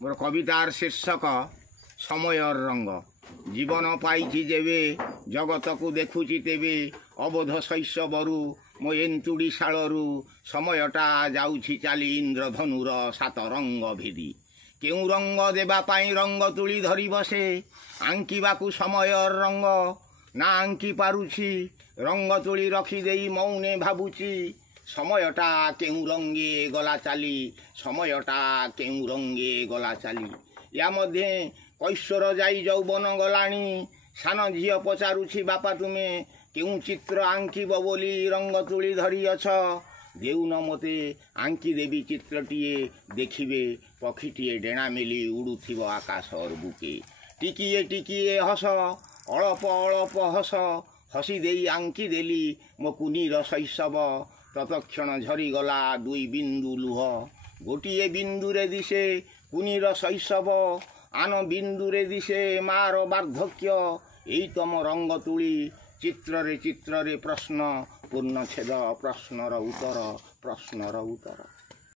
मोर कवितार शीर्षक समयर रंग। जीवन पाई जेबे जगत को देखुची तेबे अबोध शैशवरु मो एंतुड़ी शालू समयटा जाउछि चाली इंद्रधनुर सात रंग भेदी। केउ रंग देबा पाई रंग तुली धरी बसे आंकिबाकू समयर रंग ना आंकी पारुछि रंग तुली रखी देई मौने भाबुची समयटा केउ रंगे गला चाली समयटा केउ रंगे गला चाली। या मध्य कैश्वर जाई यौवन गलाणी सान झियो पचारुछि बापा तुमे केउ चित्र आंकिब बोली रंग तुली धरी अछ देउन मते आंकी देवी चित्रटिए देखिबे पक्षीटिए डेणा मेली उड़ुथिब आकाशर बुके टिकिए टिकिए हस अळप अळप हस हसी देई आंकी देली मो कुनीर शैशव ततक्षण झरीगला दुई बिंदु लुह गोटिए बिंदुरे दिशे कुनीर शैशव आन बिंदुरे दिशे मार वार्धक्य एई तम रंग तुली चित्रे चित्रे प्रश्न पूर्णछेद प्रश्नर उत्तर प्रश्नर उत्तर।